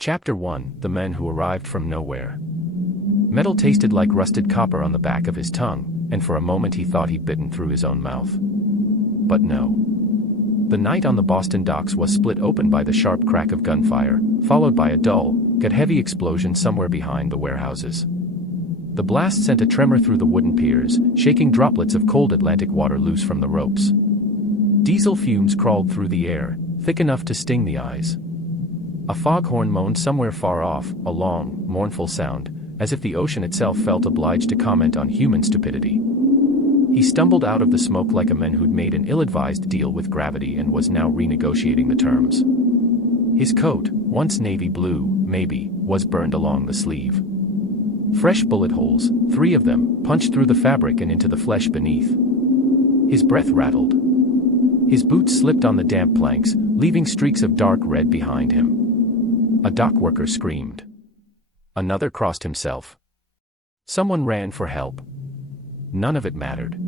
Chapter 1: The Men Who Arrived from Nowhere. Metal tasted like rusted copper on the back of his tongue, and for a moment he thought he'd bitten through his own mouth. But no. The night on the Boston docks was split open by the sharp crack of gunfire, followed by a dull, yet heavy explosion somewhere behind the warehouses. The blast sent a tremor through the wooden piers, shaking droplets of cold Atlantic water loose from the ropes. Diesel fumes crawled through the air, thick enough to sting the eyes. A foghorn moaned somewhere far off, a long, mournful sound, as if the ocean itself felt obliged to comment on human stupidity. He stumbled out of the smoke like a man who'd made an ill-advised deal with gravity and was now renegotiating the terms. His coat, once navy blue, maybe, was burned along the sleeve. Fresh bullet holes, 3 of them, punched through the fabric and into the flesh beneath. His breath rattled. His boots slipped on the damp planks, leaving streaks of dark red behind him. A dock worker screamed. Another crossed himself. Someone ran for help. None of it mattered.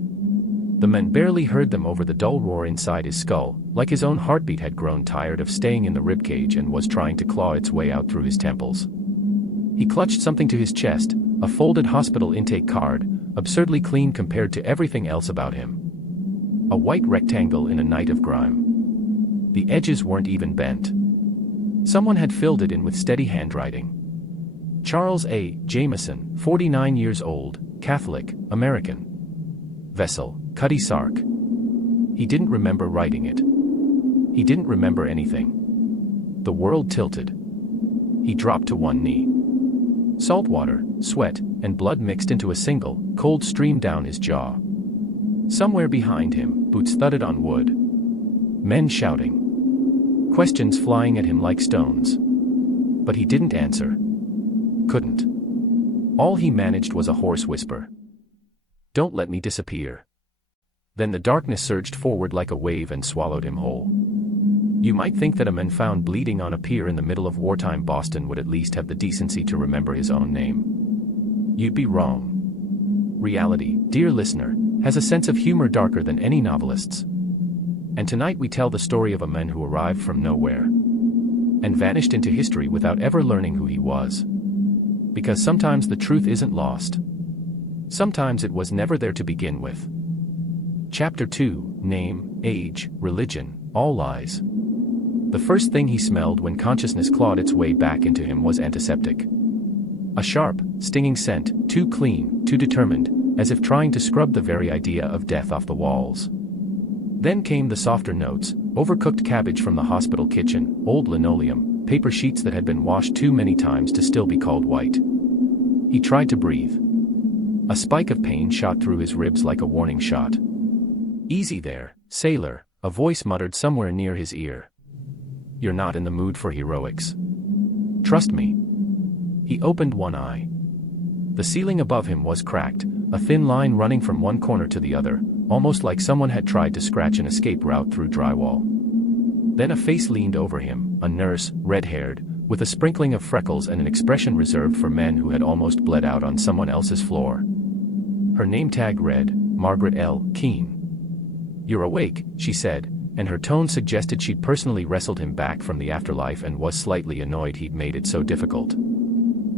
The men barely heard them over the dull roar inside his skull, like his own heartbeat had grown tired of staying in the ribcage and was trying to claw its way out through his temples. He clutched something to his chest, a folded hospital intake card, absurdly clean compared to everything else about him. A white rectangle in a night of grime. The edges weren't even bent. Someone had filled it in with steady handwriting. Charles A. Jamison, 49 years old, Catholic, American. Vessel, Cutty Sark. He didn't remember writing it. He didn't remember anything. The world tilted. He dropped to one knee. Salt water, sweat, and blood mixed into a single, cold stream down his jaw. Somewhere behind him, boots thudded on wood. Men shouting. Questions flying at him like stones. But he didn't answer. Couldn't. All he managed was a hoarse whisper. "Don't let me disappear." Then the darkness surged forward like a wave and swallowed him whole. You might think that a man found bleeding on a pier in the middle of wartime Boston would at least have the decency to remember his own name. You'd be wrong. Reality, dear listener, has a sense of humor darker than any novelist's. And tonight we tell the story of a man who arrived from nowhere and vanished into history without ever learning who he was. Because sometimes the truth isn't lost. Sometimes it was never there to begin with. Chapter 2: Name, Age, Religion, All Lies. The first thing he smelled when consciousness clawed its way back into him was antiseptic. A sharp, stinging scent, too clean, too determined, as if trying to scrub the very idea of death off the walls. Then came the softer notes: overcooked cabbage from the hospital kitchen, old linoleum, paper sheets that had been washed too many times to still be called white. He tried to breathe. A spike of pain shot through his ribs like a warning shot. "Easy there, sailor," a voice muttered somewhere near his ear. "You're not in the mood for heroics. Trust me." He opened one eye. The ceiling above him was cracked, a thin line running from one corner to the other, almost like someone had tried to scratch an escape route through drywall. Then a face leaned over him, a nurse, red-haired, with a sprinkling of freckles and an expression reserved for men who had almost bled out on someone else's floor. Her name tag read, Margaret L. Keene. "You're awake," she said, and her tone suggested she'd personally wrestled him back from the afterlife and was slightly annoyed he'd made it so difficult.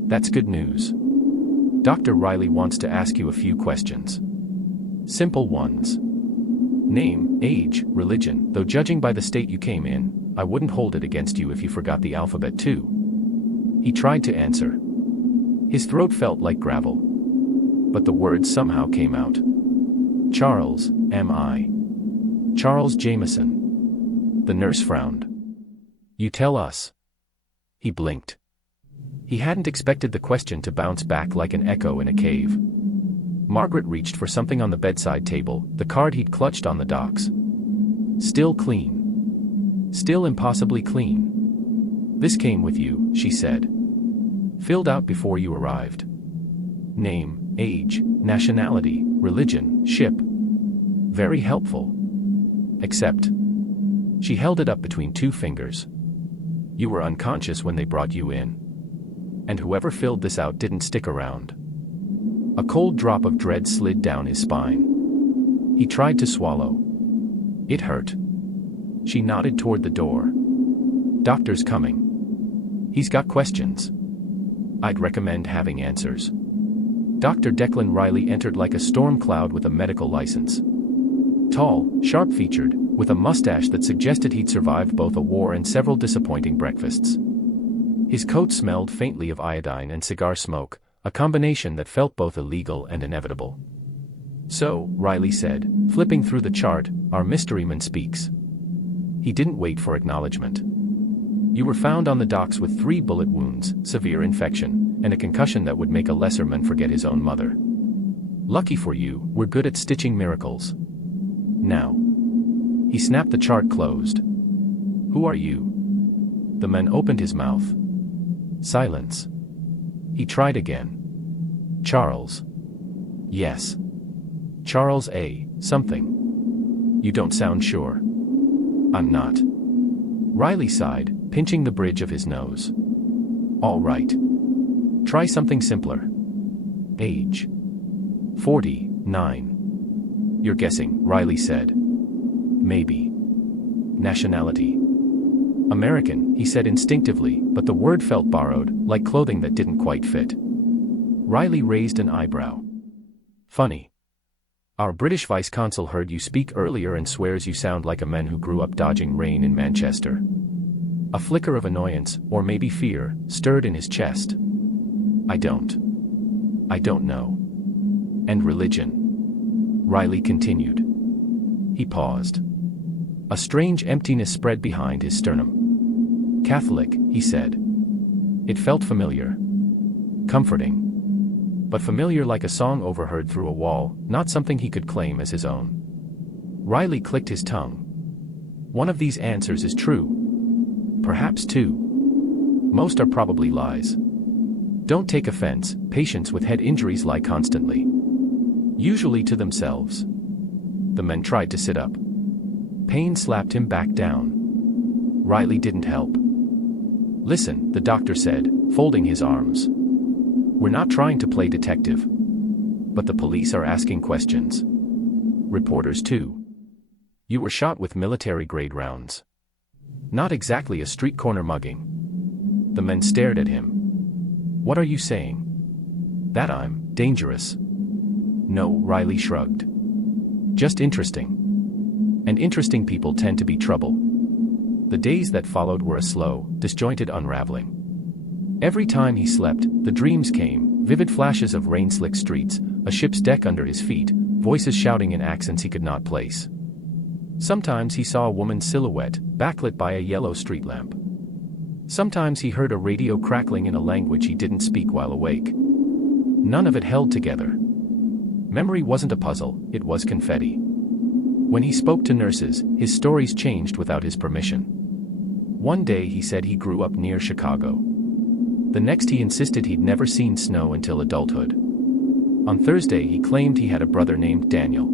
"That's good news. Dr. Riley wants to ask you a few questions. Simple ones. Name, age, religion, though judging by the state you came in, I wouldn't hold it against you if you forgot the alphabet too." He tried to answer. His throat felt like gravel. But the words somehow came out. "Charles, M.I. Charles Jamison." The nurse frowned. "You tell us." He blinked. He hadn't expected the question to bounce back like an echo in a cave. Margaret reached for something on the bedside table, the card he'd clutched on the docks. "Still clean. Still impossibly clean. This came with you," she said. "Filled out before you arrived. Name, age, nationality, religion, ship. Very helpful. Except..." She held it up between 2 fingers. "You were unconscious when they brought you in. And whoever filled this out didn't stick around." A cold drop of dread slid down his spine. He tried to swallow. It hurt. She nodded toward the door. "Doctor's coming." He's got questions. I'd recommend having answers. Dr. Declan Riley entered like a storm cloud with a medical license. Tall, sharp-featured, with a mustache that suggested he'd survived both a war and several disappointing breakfasts. His coat smelled faintly of iodine and cigar smoke, a combination that felt both illegal and inevitable. "So," Riley said, flipping through the chart, "our mysteryman speaks." He didn't wait for acknowledgement. "You were found on the docks with 3 bullet wounds, severe infection, and a concussion that would make a lesser man forget his own mother. Lucky for you, we're good at stitching miracles. Now." He snapped the chart closed. "Who are you?" The man opened his mouth. Silence. He tried again. "Charles." "Yes. Charles A. something." "You don't sound sure." "I'm not." Riley sighed, pinching the bridge of his nose. "All right. Try something simpler." "Age." 49. "You're guessing," Riley said. "Maybe." "Nationality." "American," he said instinctively, but the word felt borrowed, like clothing that didn't quite fit. Riley raised an eyebrow. "Funny. Our British vice consul heard you speak earlier and swears you sound like a man who grew up dodging rain in Manchester." A flicker of annoyance, or maybe fear, stirred in his chest. I don't know." "And religion?" Riley continued. He paused. A strange emptiness spread behind his sternum. "Catholic," he said. It felt familiar. Comforting. But familiar like a song overheard through a wall, not something he could claim as his own. Riley clicked his tongue. One of these answers is true. Perhaps 2. Most are probably lies. Don't take offense, patients with head injuries lie constantly. Usually to themselves. The man tried to sit up. Pain slapped him back down. Riley didn't help. "Listen," the doctor said, folding his arms. "We're not trying to play detective. But the police are asking questions. Reporters too. You were shot with military-grade rounds. Not exactly a street corner mugging." The men stared at him. "What are you saying?" "That I'm dangerous." "No," Riley shrugged. "Just interesting. And interesting people tend to be trouble." The days that followed were a slow, disjointed unraveling. Every time he slept, the dreams came, vivid flashes of rain-slick streets, a ship's deck under his feet, voices shouting in accents he could not place. Sometimes he saw a woman's silhouette, backlit by a yellow street lamp. Sometimes he heard a radio crackling in a language he didn't speak while awake. None of it held together. Memory wasn't a puzzle, it was confetti. When he spoke to nurses, his stories changed without his permission. One day he said he grew up near Chicago. The next he insisted he'd never seen snow until adulthood. On Thursday he claimed he had a brother named Daniel.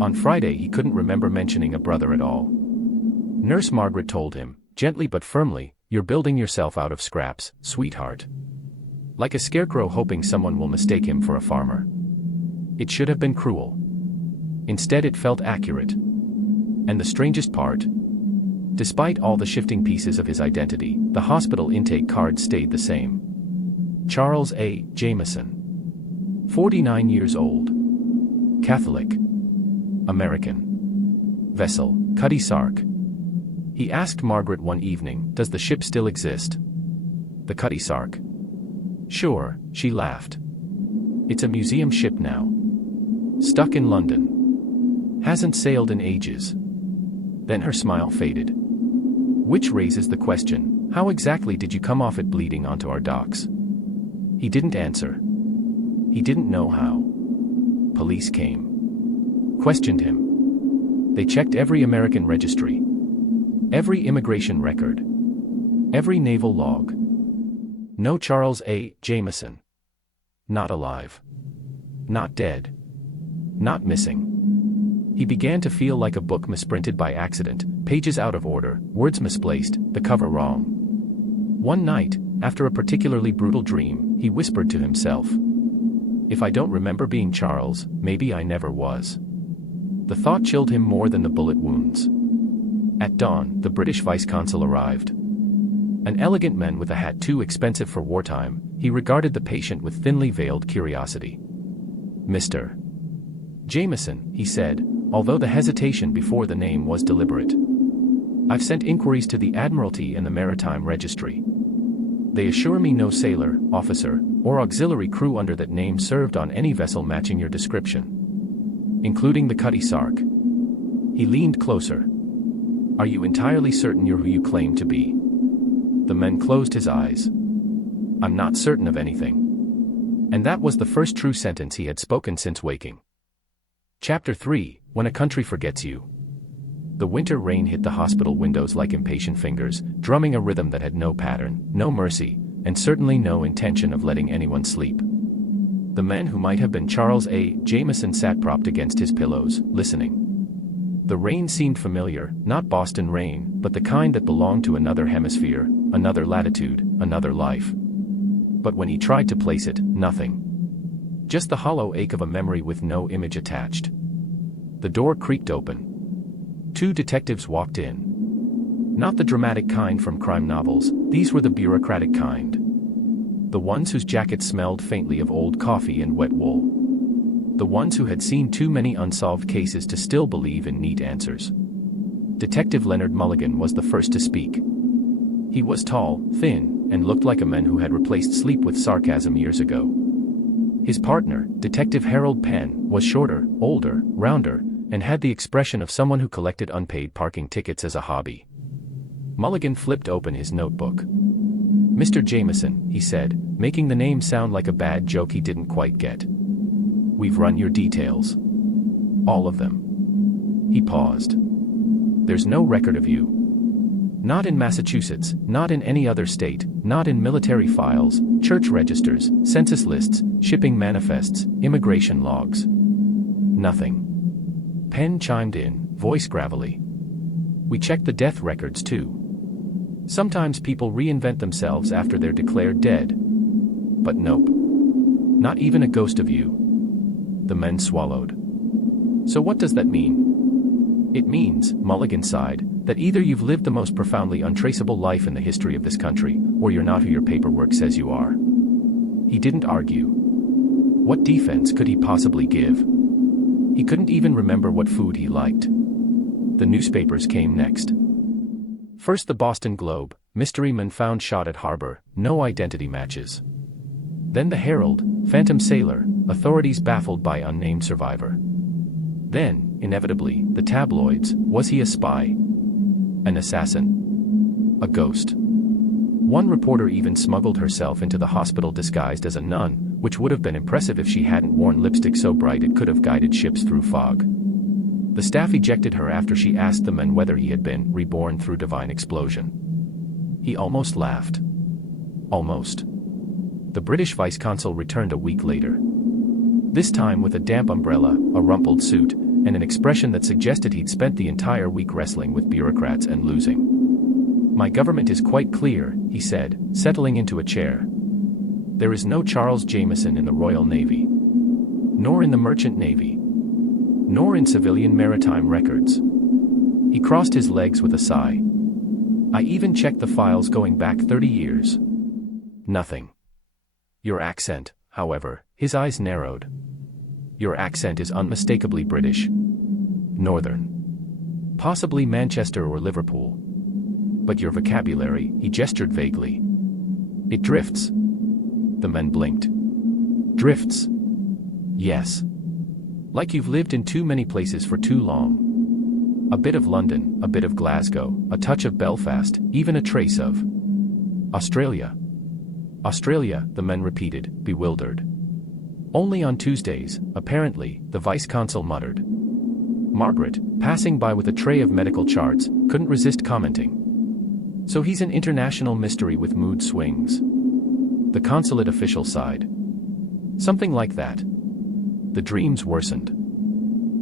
On Friday he couldn't remember mentioning a brother at all. Nurse Margaret told him, gently but firmly, "You're building yourself out of scraps, sweetheart." Like a scarecrow hoping someone will mistake him for a farmer. It should have been cruel. Instead it felt accurate. And the strangest part? Despite all the shifting pieces of his identity, the hospital intake card stayed the same. Charles A. Jamison. 49 years old. Catholic. American. Vessel, Cutty Sark. He asked Margaret one evening, "Does the ship still exist?" "The Cutty Sark?" "Sure," she laughed. "It's a museum ship now. Stuck in London. Hasn't sailed in ages." Then her smile faded. Which raises the question, how exactly did you come off it bleeding onto our docks? He didn't answer. He didn't know how. Police came. Questioned him. They checked every American registry. Every immigration record. Every naval log. No Charles A. Jamison. Not alive. Not dead. Not missing. He began to feel like a book misprinted by accident, pages out of order, words misplaced, the cover wrong. One night, after a particularly brutal dream, he whispered to himself, "If I don't remember being Charles, maybe I never was." The thought chilled him more than the bullet wounds. At dawn, the British vice consul arrived. An elegant man with a hat too expensive for wartime, he regarded the patient with thinly veiled curiosity. "Mr. Jamison," he said, although the hesitation before the name was deliberate. "I've sent inquiries to the Admiralty and the Maritime Registry. They assure me no sailor, officer, or auxiliary crew under that name served on any vessel matching your description, including the Cutty Sark." He leaned closer. "Are you entirely certain you're who you claim to be?" The man closed his eyes. "I'm not certain of anything." And that was the first true sentence he had spoken since waking. Chapter 3, When a Country Forgets You. The winter rain hit the hospital windows like impatient fingers, drumming a rhythm that had no pattern, no mercy, and certainly no intention of letting anyone sleep. The man who might have been Charles A. Jamison sat propped against his pillows, listening. The rain seemed familiar, not Boston rain, but the kind that belonged to another hemisphere, another latitude, another life. But when he tried to place it, nothing. Just the hollow ache of a memory with no image attached. The door creaked open. 2 detectives walked in. Not the dramatic kind from crime novels, these were the bureaucratic kind. The ones whose jackets smelled faintly of old coffee and wet wool. The ones who had seen too many unsolved cases to still believe in neat answers. Detective Leonard Mulligan was the first to speak. He was tall, thin, and looked like a man who had replaced sleep with sarcasm years ago. His partner, Detective Harold Penn, was shorter, older, rounder, and had the expression of someone who collected unpaid parking tickets as a hobby. Mulligan flipped open his notebook. "Mr. Jamison," he said, making the name sound like a bad joke he didn't quite get. "We've run your details. All of them." He paused. "There's no record of you. Not in Massachusetts, not in any other state, not in military files, church registers, census lists, shipping manifests, immigration logs. Nothing." Penn chimed in, voice gravelly. "We checked the death records too. Sometimes people reinvent themselves after they're declared dead. But nope. Not even a ghost of you." The men swallowed. "So what does that mean?" "It means," Mulligan sighed, "that either you've lived the most profoundly untraceable life in the history of this country, or you're not who your paperwork says you are." He didn't argue. What defense could he possibly give? He couldn't even remember what food he liked. The newspapers came next. First the Boston Globe, mystery man found shot at harbor, no identity matches. Then the Herald, phantom sailor, authorities baffled by unnamed survivor. Then, inevitably, the tabloids, was he a spy? An assassin? A ghost? One reporter even smuggled herself into the hospital disguised as a nun, which would have been impressive if she hadn't worn lipstick so bright it could have guided ships through fog. The staff ejected her after she asked the men whether he had been reborn through divine explosion. He almost laughed. Almost. The British vice consul returned a week later. This time with a damp umbrella, a rumpled suit, and an expression that suggested he'd spent the entire week wrestling with bureaucrats and losing. "My government is quite clear," he said, settling into a chair. "There is no Charles Jamison in the Royal Navy. Nor in the Merchant Navy. Nor in civilian maritime records." He crossed his legs with a sigh. "I even checked the files going back 30 years. Nothing. Your accent, however," his eyes narrowed. "Your accent is unmistakably British. Northern. Possibly Manchester or Liverpool. But your vocabulary," he gestured vaguely. "It drifts." The men blinked. "Drifts?" "Yes. Like you've lived in too many places for too long. A bit of London, a bit of Glasgow, a touch of Belfast, even a trace of Australia." "Australia," the men repeated, bewildered. "Only on Tuesdays, apparently," the vice consul muttered. Margaret, passing by with a tray of medical charts, couldn't resist commenting. "So he's an international mystery with mood swings." The consulate official sighed. "Something like that." The dreams worsened.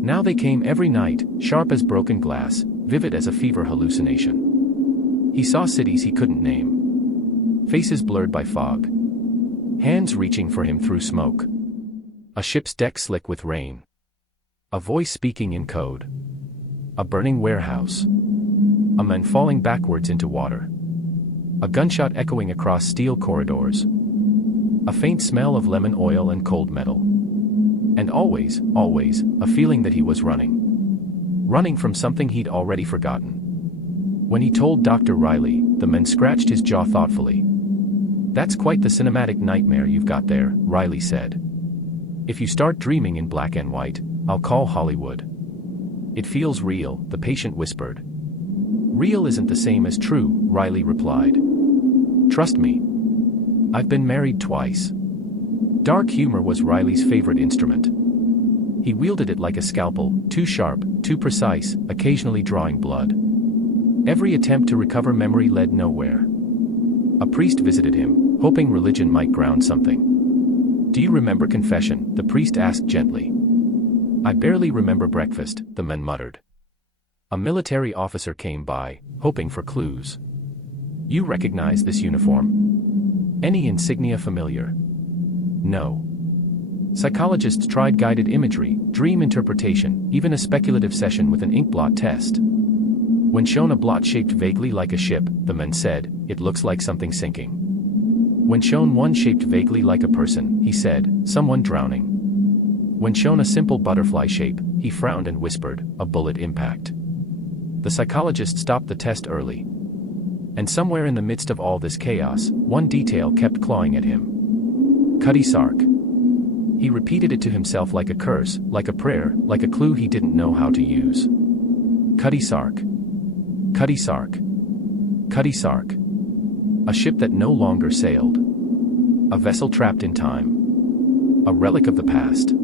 Now they came every night, sharp as broken glass, vivid as a fever hallucination. He saw cities he couldn't name. Faces blurred by fog. Hands reaching for him through smoke. A ship's deck slick with rain. A voice speaking in code. A burning warehouse. A man falling backwards into water. A gunshot echoing across steel corridors. A faint smell of lemon oil and cold metal. And always, a feeling that he was running. Running from something he'd already forgotten. When he told Dr. Riley, the man scratched his jaw thoughtfully. "That's quite the cinematic nightmare you've got there," Riley said. "If you start dreaming in black and white, I'll call Hollywood." "It feels real," the patient whispered. "Real isn't the same as true," Riley replied. "Trust me. I've been married twice." Dark humor was Riley's favorite instrument. He wielded it like a scalpel, too sharp, too precise, occasionally drawing blood. Every attempt to recover memory led nowhere. A priest visited him, hoping religion might ground something. "Do you remember confession?" the priest asked gently. "I barely remember breakfast," the man muttered. A military officer came by, hoping for clues. "You recognize this uniform? Any insignia familiar?" "No." Psychologists tried guided imagery, dream interpretation, even a speculative session with an inkblot test. When shown a blot shaped vaguely like a ship, the man said, "It looks like something sinking." When shown one shaped vaguely like a person, he said, "Someone drowning." When shown a simple butterfly shape, he frowned and whispered, "A bullet impact." The psychologist stopped the test early. And somewhere in the midst of all this chaos, one detail kept clawing at him. Cutty Sark. He repeated it to himself like a curse, like a prayer, like a clue he didn't know how to use. Cutty Sark. Cutty Sark. Cutty Sark. A ship that no longer sailed. A vessel trapped in time. A relic of the past.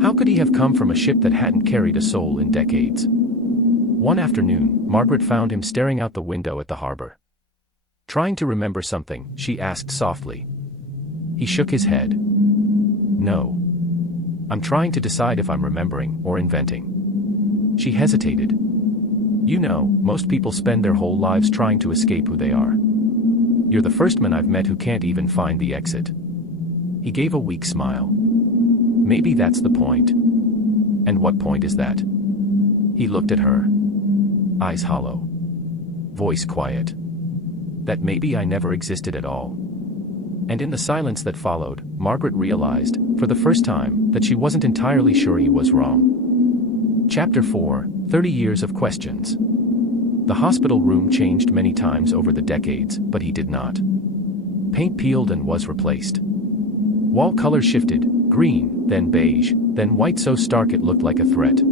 How could he have come from a ship that hadn't carried a soul in decades? One afternoon, Margaret found him staring out the window at the harbor. "Trying to remember something?" she asked softly. He shook his head. "No. I'm trying to decide if I'm remembering or inventing." She hesitated. "You know, most people spend their whole lives trying to escape who they are. You're the first man I've met who can't even find the exit." He gave a weak smile. "Maybe that's the point." "And what point is that?" He looked at her. Eyes hollow. Voice quiet. "That maybe I never existed at all." And in the silence that followed, Margaret realized, for the first time, that she wasn't entirely sure he was wrong. Chapter 4, 30 Years of Questions. The hospital room changed many times over the decades, but he did not. Paint peeled and was replaced. Wall color shifted, green, then beige, then white so stark it looked like a threat.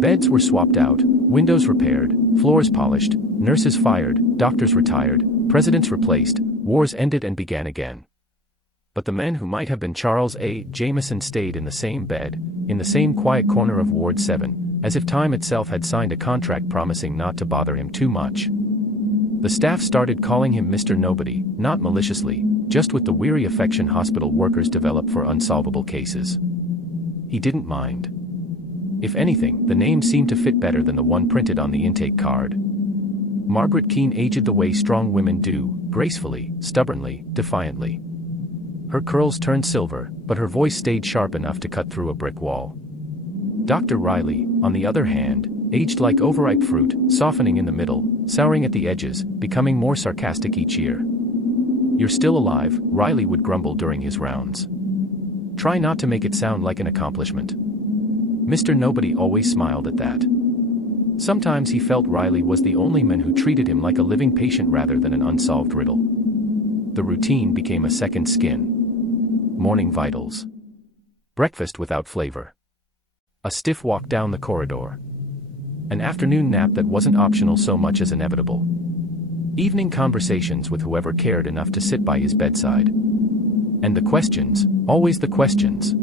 Beds were swapped out, windows repaired, floors polished, nurses fired, doctors retired, presidents replaced, wars ended and began again. But the man who might have been Charles A. Jamison stayed in the same bed, in the same quiet corner of Ward 7, as if time itself had signed a contract promising not to bother him too much. The staff started calling him Mr. Nobody, not maliciously, just with the weary affection hospital workers develop for unsolvable cases. He didn't mind. If anything, the name seemed to fit better than the one printed on the intake card. Margaret Keene aged the way strong women do, gracefully, stubbornly, defiantly. Her curls turned silver, but her voice stayed sharp enough to cut through a brick wall. Dr. Riley, on the other hand, aged like overripe fruit, softening in the middle, souring at the edges, becoming more sarcastic each year. "You're still alive," Riley would grumble during his rounds. "Try not to make it sound like an accomplishment." Mr. Nobody always smiled at that. Sometimes he felt Riley was the only man who treated him like a living patient rather than an unsolved riddle. The routine became a second skin. Morning vitals. Breakfast without flavor. A stiff walk down the corridor. An afternoon nap that wasn't optional so much as inevitable. Evening conversations with whoever cared enough to sit by his bedside. And the questions, always the questions.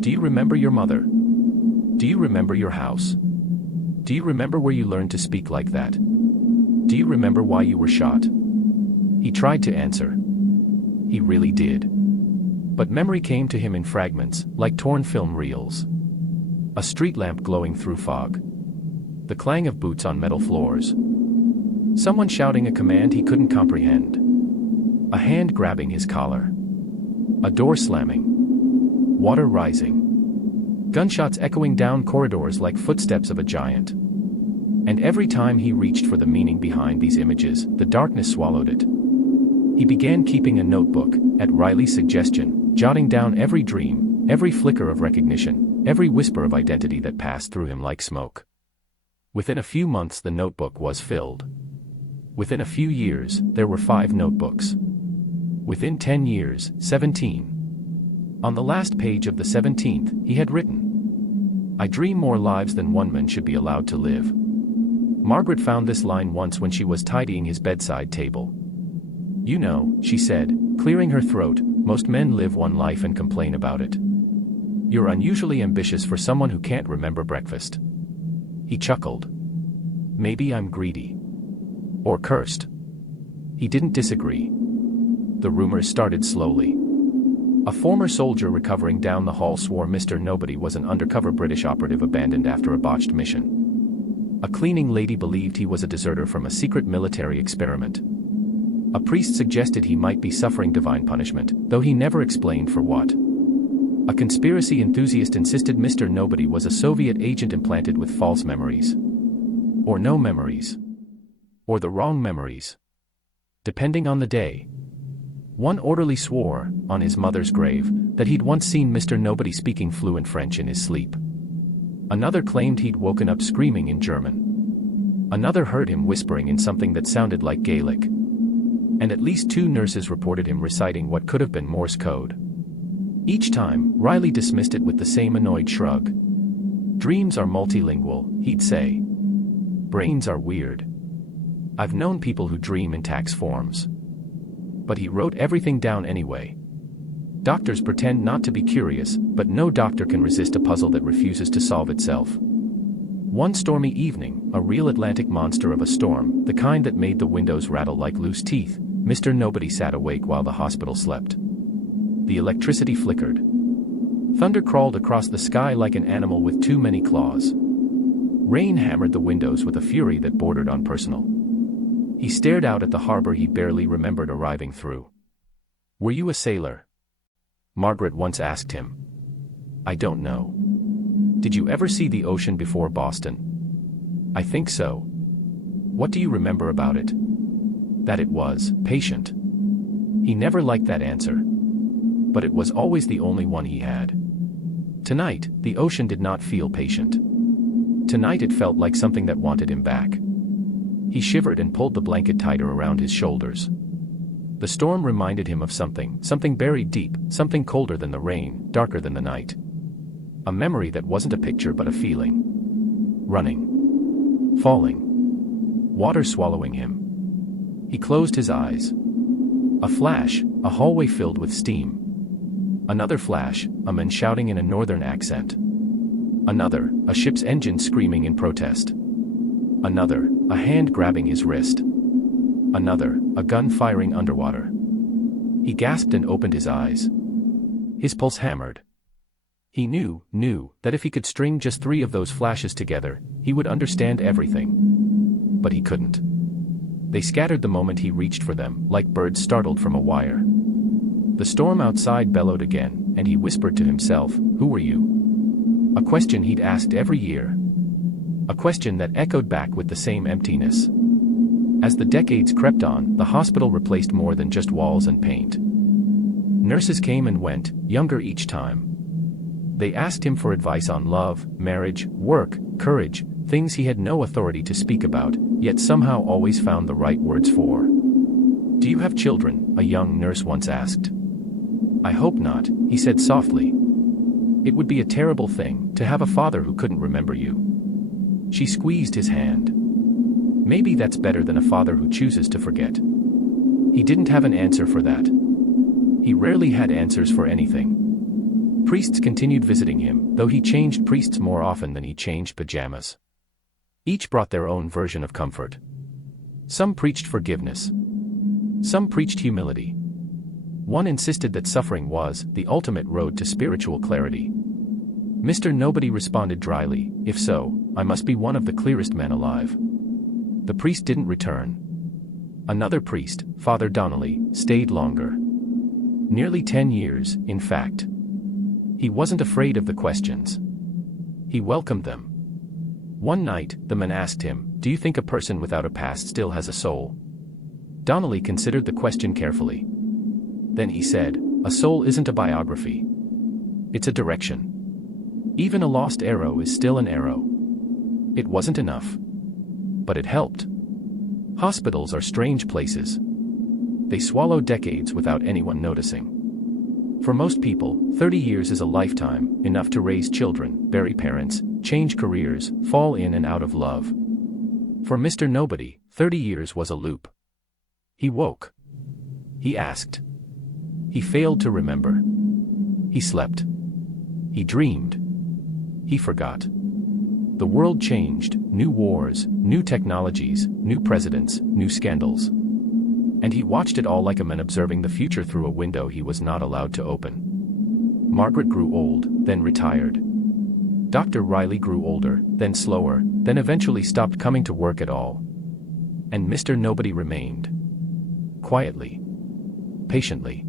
Do you remember your mother? Do you remember your house? Do you remember where you learned to speak like that? Do you remember why you were shot? He tried to answer. He really did. But memory came to him in fragments, like torn film reels. A street lamp glowing through fog. The clang of boots on metal floors. Someone shouting a command he couldn't comprehend. A hand grabbing his collar. A door slamming. Water rising. Gunshots echoing down corridors like footsteps of a giant. And every time he reached for the meaning behind these images, the darkness swallowed it. He began keeping a notebook, at Riley's suggestion, jotting down every dream, every flicker of recognition, every whisper of identity that passed through him like smoke. Within a few months the notebook was filled. Within a few years, there were 5 notebooks. Within 10 years, 17. On the last page of the 17th, he had written, "I dream more lives than one man should be allowed to live." Margaret found this line once when she was tidying his bedside table. "You know," she said, clearing her throat, "most men live one life and complain about it. You're unusually ambitious for someone who can't remember breakfast." He chuckled. "Maybe I'm greedy. Or cursed." He didn't disagree. The rumors started slowly. A former soldier recovering down the hall swore Mr. Nobody was an undercover British operative abandoned after a botched mission. A cleaning lady believed he was a deserter from a secret military experiment. A priest suggested he might be suffering divine punishment, though he never explained for what. A conspiracy enthusiast insisted Mr. Nobody was a Soviet agent implanted with false memories. Or no memories. Or the wrong memories. Depending on the day. One orderly swore, on his mother's grave, that he'd once seen Mr. Nobody speaking fluent French in his sleep. Another claimed he'd woken up screaming in German. Another heard him whispering in something that sounded like Gaelic. And at least 2 nurses reported him reciting what could have been Morse code. Each time, Riley dismissed it with the same annoyed shrug. "Dreams are multilingual," he'd say. "Brains are weird. I've known people who dream in tax forms." But he wrote everything down anyway. Doctors pretend not to be curious, but no doctor can resist a puzzle that refuses to solve itself. One stormy evening, a real Atlantic monster of a storm, the kind that made the windows rattle like loose teeth, Mr. Nobody sat awake while the hospital slept. The electricity flickered. Thunder crawled across the sky like an animal with too many claws. Rain hammered the windows with a fury that bordered on personal. He stared out at the harbor he barely remembered arriving through. "Were you a sailor?" Margaret once asked him. "I don't know." "Did you ever see the ocean before Boston?" "I think so." "What do you remember about it?" "That it was patient." He never liked that answer. But it was always the only one he had. Tonight, the ocean did not feel patient. Tonight it felt like something that wanted him back. He shivered and pulled the blanket tighter around his shoulders. The storm reminded him of something buried deep, something colder than the rain, darker than the night. A memory that wasn't a picture but a feeling. Running. Falling. Water swallowing him. He closed his eyes. A flash, a hallway filled with steam. Another flash, a man shouting in a northern accent. Another, a ship's engine screaming in protest. Another, a hand grabbing his wrist. Another, a gun firing underwater. He gasped and opened his eyes. His pulse hammered. He knew that if he could string just 3 of those flashes together, he would understand everything. But he couldn't. They scattered the moment he reached for them, like birds startled from a wire. The storm outside bellowed again, and he whispered to himself, "Who were you?" A question he'd asked every year. A question that echoed back with the same emptiness. As the decades crept on, the hospital replaced more than just walls and paint. Nurses came and went, younger each time. They asked him for advice on love, marriage, work, courage, things he had no authority to speak about, yet somehow always found the right words for. "Do you have children?" a young nurse once asked. "I hope not," he said softly. "It would be a terrible thing, to have a father who couldn't remember you." She squeezed his hand. "Maybe that's better than a father who chooses to forget." He didn't have an answer for that. He rarely had answers for anything. Priests continued visiting him, though he changed priests more often than he changed pajamas. Each brought their own version of comfort. Some preached forgiveness. Some preached humility. One insisted that suffering was the ultimate road to spiritual clarity. Mr. Nobody responded dryly, "If so, I must be one of the clearest men alive." The priest didn't return. Another priest, Father Donnelly, stayed longer. Nearly 10 years, in fact. He wasn't afraid of the questions. He welcomed them. One night, the man asked him, "Do you think a person without a past still has a soul?" Donnelly considered the question carefully. Then he said, "A soul isn't a biography. It's a direction. Even a lost arrow is still an arrow." It wasn't enough. But it helped. Hospitals are strange places. They swallow decades without anyone noticing. For most people, 30 years is a lifetime, enough to raise children, bury parents, change careers, fall in and out of love. For Mr. Nobody, 30 years was a loop. He woke. He asked. He failed to remember. He slept. He dreamed. He forgot. The world changed, new wars, new technologies, new presidents, new scandals. And he watched it all like a man observing the future through a window he was not allowed to open. Margaret grew old, then retired. Dr. Riley grew older, then slower, then eventually stopped coming to work at all. And Mr. Nobody remained. Quietly. Patiently.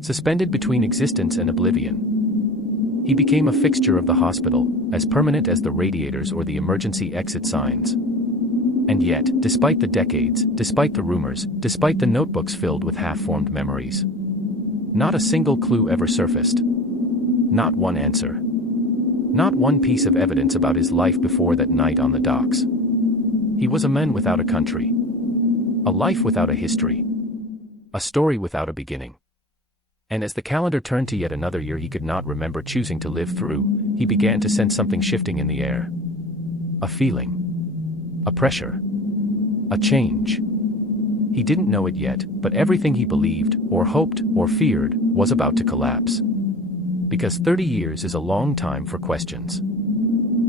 Suspended between existence and oblivion. He became a fixture of the hospital, as permanent as the radiators or the emergency exit signs. And yet, despite the decades, despite the rumors, despite the notebooks filled with half-formed memories, not a single clue ever surfaced. Not one answer. Not one piece of evidence about his life before that night on the docks. He was a man without a country. A life without a history. A story without a beginning. And as the calendar turned to yet another year he could not remember choosing to live through, he began to sense something shifting in the air. A feeling. A pressure. A change. He didn't know it yet, but everything he believed, or hoped, or feared, was about to collapse. Because 30 years is a long time for questions.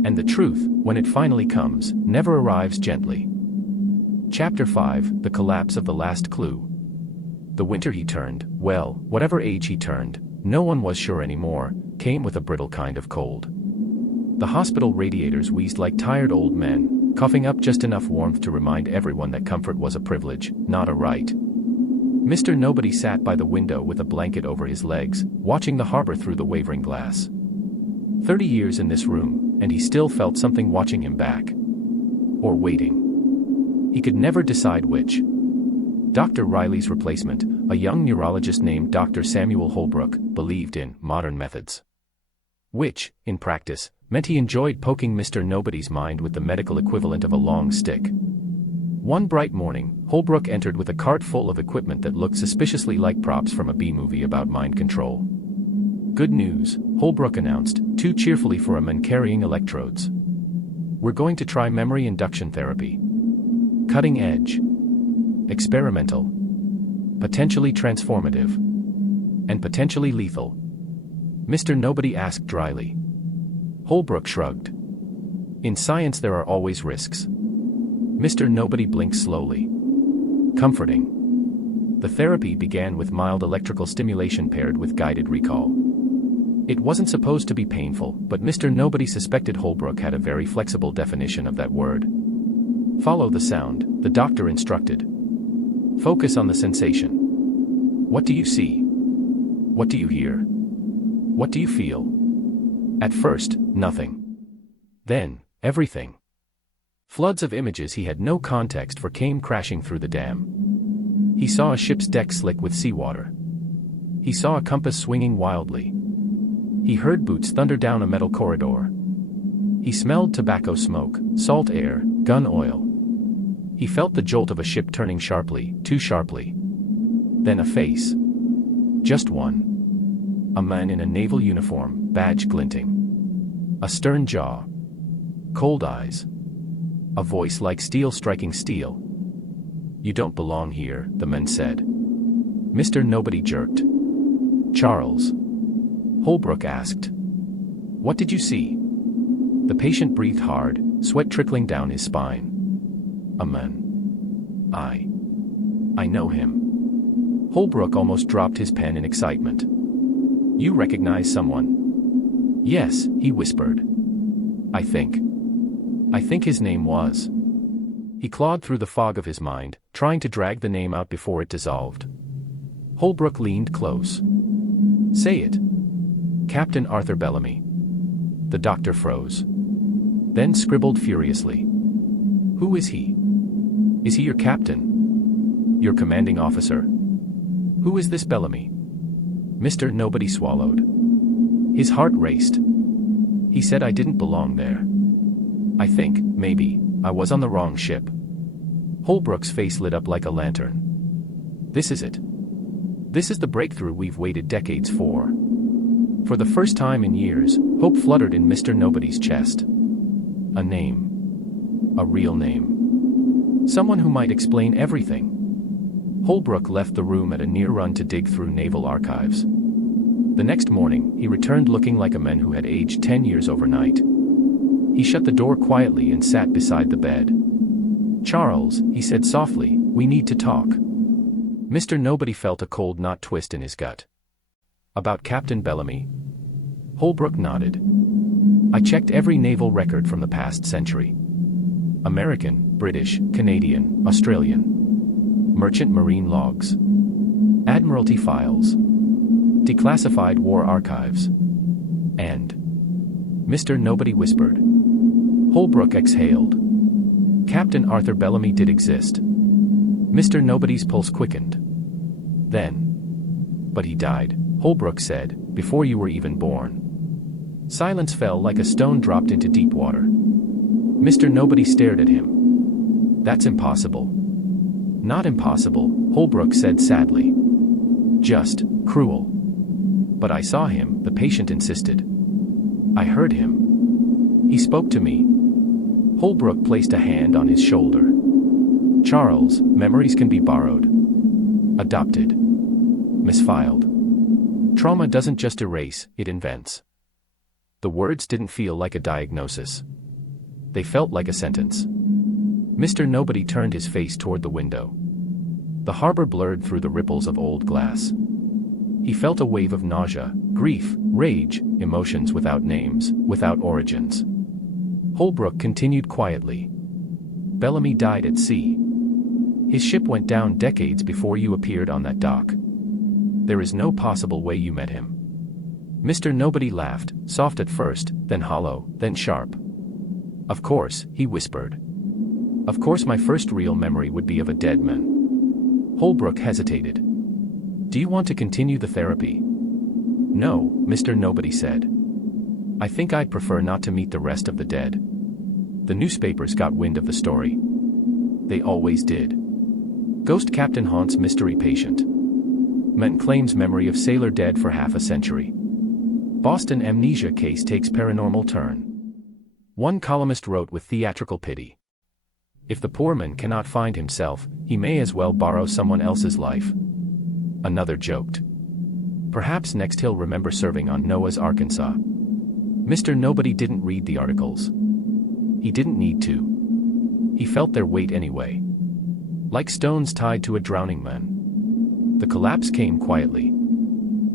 And the truth, when it finally comes, never arrives gently. Chapter 5, The Collapse of the Last Clue. The winter he turned, well, whatever age he turned, no one was sure anymore, came with a brittle kind of cold. The hospital radiators wheezed like tired old men, coughing up just enough warmth to remind everyone that comfort was a privilege, not a right. Mr. Nobody sat by the window with a blanket over his legs, watching the harbor through the wavering glass. 30 years in this room, and he still felt something watching him back. Or waiting. He could never decide which. Dr. Riley's replacement, a young neurologist named Dr. Samuel Holbrook, believed in modern methods. Which, in practice, meant he enjoyed poking Mr. Nobody's mind with the medical equivalent of a long stick. One bright morning, Holbrook entered with a cart full of equipment that looked suspiciously like props from a B-movie about mind control. "Good news," Holbrook announced, too cheerfully for a man carrying electrodes. "We're going to try memory induction therapy. Cutting edge. Experimental. Potentially transformative. And potentially lethal." Mr. Nobody asked dryly. Holbrook shrugged. "In science there are always risks." Mr. Nobody blinked slowly. Comforting. The therapy began with mild electrical stimulation paired with guided recall. It wasn't supposed to be painful, but Mr. Nobody suspected Holbrook had a very flexible definition of that word. "Follow the sound," the doctor instructed. "Focus on the sensation. What do you see? What do you hear? What do you feel?" At first, nothing. Then, everything. Floods of images he had no context for came crashing through the dam. He saw a ship's deck slick with seawater. He saw a compass swinging wildly. He heard boots thunder down a metal corridor. He smelled tobacco smoke, salt air, gun oil. He felt the jolt of a ship turning sharply, too sharply. Then a face. Just one. A man in a naval uniform, badge glinting. A stern jaw. Cold eyes. A voice like steel striking steel. "You don't belong here," the man said. Mr. Nobody jerked. "Charles?" Holbrook asked. "What did you see?" The patient breathed hard, sweat trickling down his spine. "A man. I know him." Holbrook almost dropped his pen in excitement. "You recognize someone?" "Yes," he whispered. I think his name was." He clawed through the fog of his mind, trying to drag the name out before it dissolved. Holbrook leaned close. "Say it." "Captain Arthur Bellamy." The doctor froze. then scribbled furiously. Who is he? Is he your captain? Your commanding officer? Who is this Bellamy? Mr. Nobody swallowed. His heart raced. He said I didn't belong there. I think, maybe, I was on the wrong ship. Holbrook's face lit up like a lantern. This is it. This is the breakthrough we've waited decades for. For the first time in years, hope fluttered in Mr. Nobody's chest. A name. A real name. Someone who might explain everything. Holbrook left the room at a near run to dig through naval archives. The next morning, he returned looking like a man who had aged 10 years overnight. He shut the door quietly and sat beside the bed. Charles, he said softly, we need to talk. Mr. Nobody felt a cold knot twist in his gut. About Captain Bellamy? Holbrook nodded. I checked every naval record from the past century. American, British, Canadian, Australian. Merchant marine logs. Admiralty files. Declassified war archives. And Mr. Nobody whispered. Holbrook exhaled. Captain Arthur Bellamy did exist. Mr. Nobody's pulse quickened. Then. But he died, Holbrook said, before you were even born. Silence fell like a stone dropped into deep water. Mr. Nobody stared at him. That's impossible. Not impossible, Holbrook said sadly. Just cruel. But I saw him, the patient insisted. I heard him. He spoke to me. Holbrook placed a hand on his shoulder. Charles, memories can be borrowed. Adopted. Misfiled. Trauma doesn't just erase, it invents. The words didn't feel like a diagnosis. They felt like a sentence. Mr. Nobody turned his face toward the window. The harbor blurred through the ripples of old glass. He felt a wave of nausea, grief, rage, emotions without names, without origins. Holbrook continued quietly. Bellamy died at sea. His ship went down decades before you appeared on that dock. There is no possible way you met him. Mr. Nobody laughed, soft at first, then hollow, then sharp. Of course, he whispered. Of course my first real memory would be of a dead man. Holbrook hesitated. Do you want to continue the therapy? No, Mr. Nobody said. I think I'd prefer not to meet the rest of the dead. The newspapers got wind of the story. They always did. Ghost captain haunts mystery patient. Men claims memory of sailor dead for half a century. Boston amnesia case takes paranormal turn. One columnist wrote with theatrical pity. If the poor man cannot find himself, he may as well borrow someone else's life. Another joked. Perhaps next he'll remember serving on Noah's Arkansas. Mr. Nobody didn't read the articles. He didn't need to. He felt their weight anyway. Like stones tied to a drowning man. The collapse came quietly.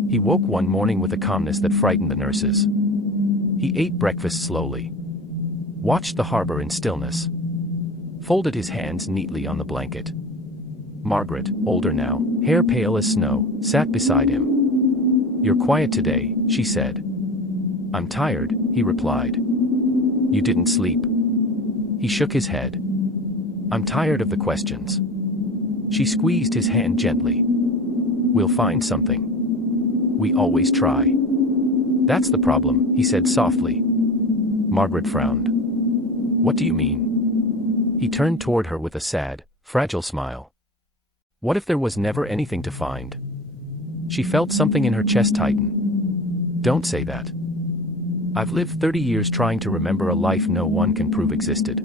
He woke one morning with a calmness that frightened the nurses. He ate breakfast slowly. Watched the harbor in stillness. Folded his hands neatly on the blanket. Margaret, older now, hair pale as snow, sat beside him. You're quiet today, she said. I'm tired, he replied. You didn't sleep. He shook his head. I'm tired of the questions. She squeezed his hand gently. We'll find something. We always try. That's the problem, he said softly. Margaret frowned. What do you mean? He turned toward her with a sad, fragile smile. What if there was never anything to find? She felt something in her chest tighten. Don't say that. I've lived 30 years trying to remember a life no one can prove existed.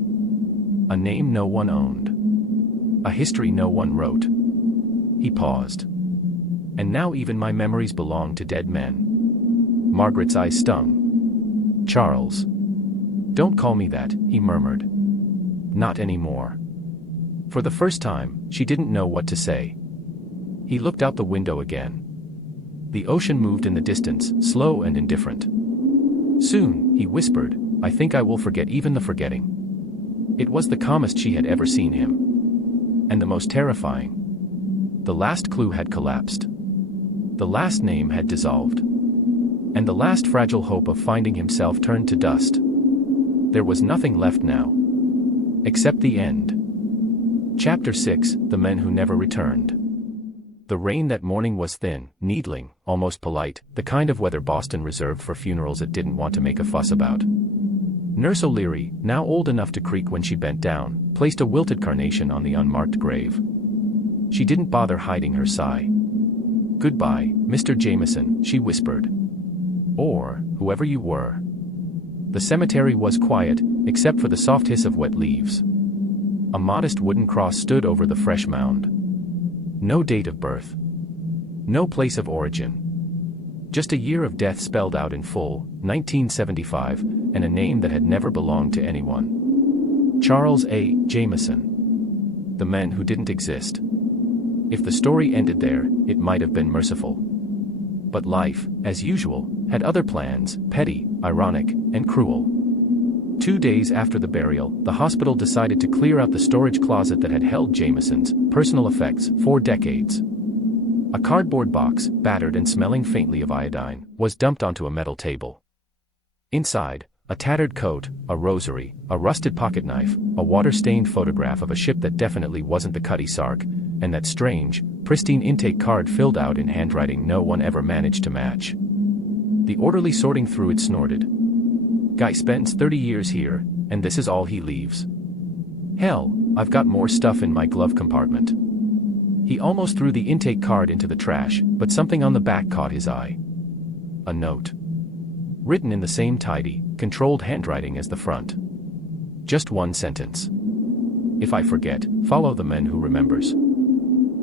A name no one owned. A history no one wrote. He paused. And now even my memories belong to dead men. Margaret's eyes stung. Charles. Don't call me that, he murmured. Not anymore. For the first time, she didn't know what to say. He looked out the window again. The ocean moved in the distance, slow and indifferent. Soon, he whispered, I think I will forget even the forgetting. It was the calmest she had ever seen him. And the most terrifying. The last clue had collapsed. The last name had dissolved. And the last fragile hope of finding himself turned to dust. There was nothing left now. Except the end. Chapter 6, The Men Who Never Returned. The rain that morning was thin, needling, almost polite, the kind of weather Boston reserved for funerals it didn't want to make a fuss about. Nurse O'Leary, now old enough to creak when she bent down, placed a wilted carnation on the unmarked grave. She didn't bother hiding her sigh. "Goodbye, Mr. Jamison," she whispered. "Or, whoever you were." The cemetery was quiet, except for the soft hiss of wet leaves. A modest wooden cross stood over the fresh mound. No date of birth. No place of origin. Just a year of death spelled out in full, 1975, and a name that had never belonged to anyone. Charles A. Jamison. The men who didn't exist. If the story ended there, it might have been merciful. But life, as usual, had other plans, petty, ironic, and cruel. 2 days after the burial, the hospital decided to clear out the storage closet that had held Jamison's personal effects for decades. A cardboard box, battered and smelling faintly of iodine, was dumped onto a metal table. Inside, a tattered coat, a rosary, a rusted pocketknife, a water-stained photograph of a ship that definitely wasn't the Cutty Sark, and that strange, pristine intake card filled out in handwriting no one ever managed to match. The orderly sorting through it snorted. "Guy spends 30 years here, and this is all he leaves. Hell, I've got more stuff in my glove compartment." He almost threw the intake card into the trash, but something on the back caught his eye. A note. Written in the same tidy, controlled handwriting as the front. Just one sentence. "If I forget, follow the men who remembers."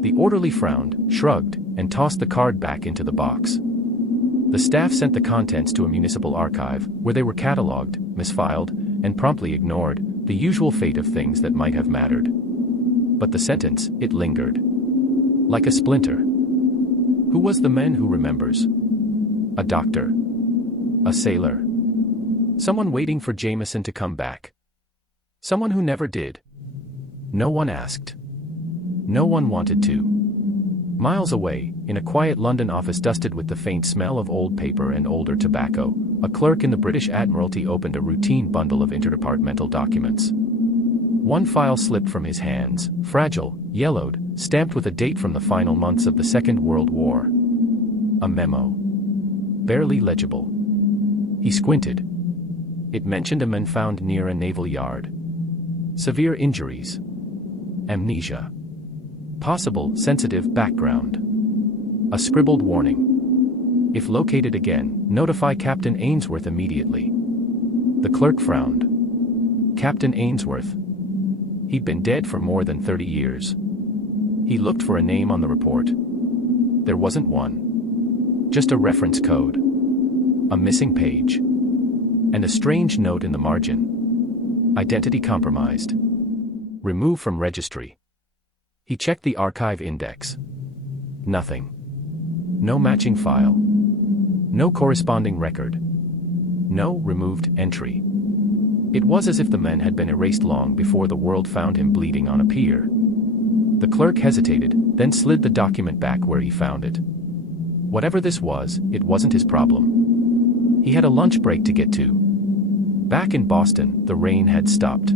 The orderly frowned, shrugged, and tossed the card back into the box. The staff sent the contents to a municipal archive, where they were catalogued, misfiled, and promptly ignored, the usual fate of things that might have mattered. But the sentence, it lingered. Like a splinter. Who was the men who remembers? A doctor. A sailor. Someone waiting for Jamison to come back. Someone who never did. No one asked. No one wanted to. Miles away, in a quiet London office dusted with the faint smell of old paper and older tobacco, a clerk in the British Admiralty opened a routine bundle of interdepartmental documents. One file slipped from his hands, fragile, yellowed, stamped with a date from the final months of the Second World War. A memo. Barely legible. He squinted. It mentioned a man found near a naval yard. Severe injuries. Amnesia. Possible sensitive background. A scribbled warning. If located again, notify Captain Ainsworth immediately. The clerk frowned. Captain Ainsworth. He'd been dead for more than 30 years. He looked for a name on the report. There wasn't one. Just a reference code. A missing page. And a strange note in the margin. Identity compromised. Removed from registry. He checked the archive index. Nothing. No matching file. No corresponding record. No removed entry. It was as if the man had been erased long before the world found him bleeding on a pier. The clerk hesitated, then slid the document back where he found it. Whatever this was, it wasn't his problem. He had a lunch break to get to. Back in Boston, the rain had stopped.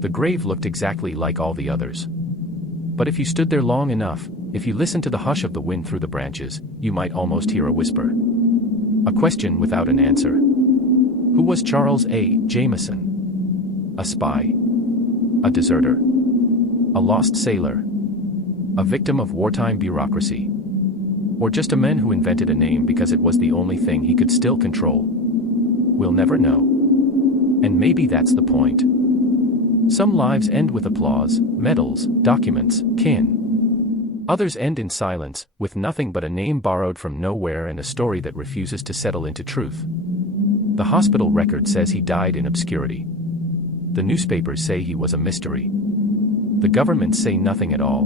The grave looked exactly like all the others. But if you stood there long enough, if you listened to the hush of the wind through the branches, you might almost hear a whisper. A question without an answer. Who was Charles A. Jamison? A spy? A deserter? A lost sailor? A victim of wartime bureaucracy? Or just a man who invented a name because it was the only thing he could still control? We'll never know. And maybe that's the point. Some lives end with applause, medals, documents, kin. Others end in silence, with nothing but a name borrowed from nowhere and a story that refuses to settle into truth. The hospital record says he died in obscurity. The newspapers say he was a mystery. The governments say nothing at all.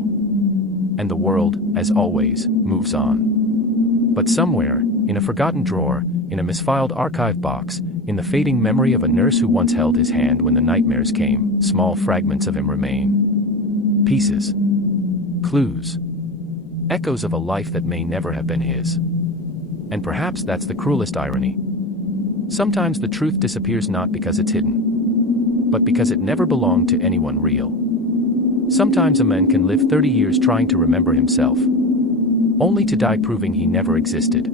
And the world, as always, moves on. But somewhere, in a forgotten drawer, in a misfiled archive box, in the fading memory of a nurse who once held his hand when the nightmares came, small fragments of him remain. Pieces. Clues. Echoes of a life that may never have been his. And perhaps that's the cruelest irony. Sometimes the truth disappears not because it's hidden, but because it never belonged to anyone real. Sometimes a man can live 30 years trying to remember himself, only to die proving he never existed.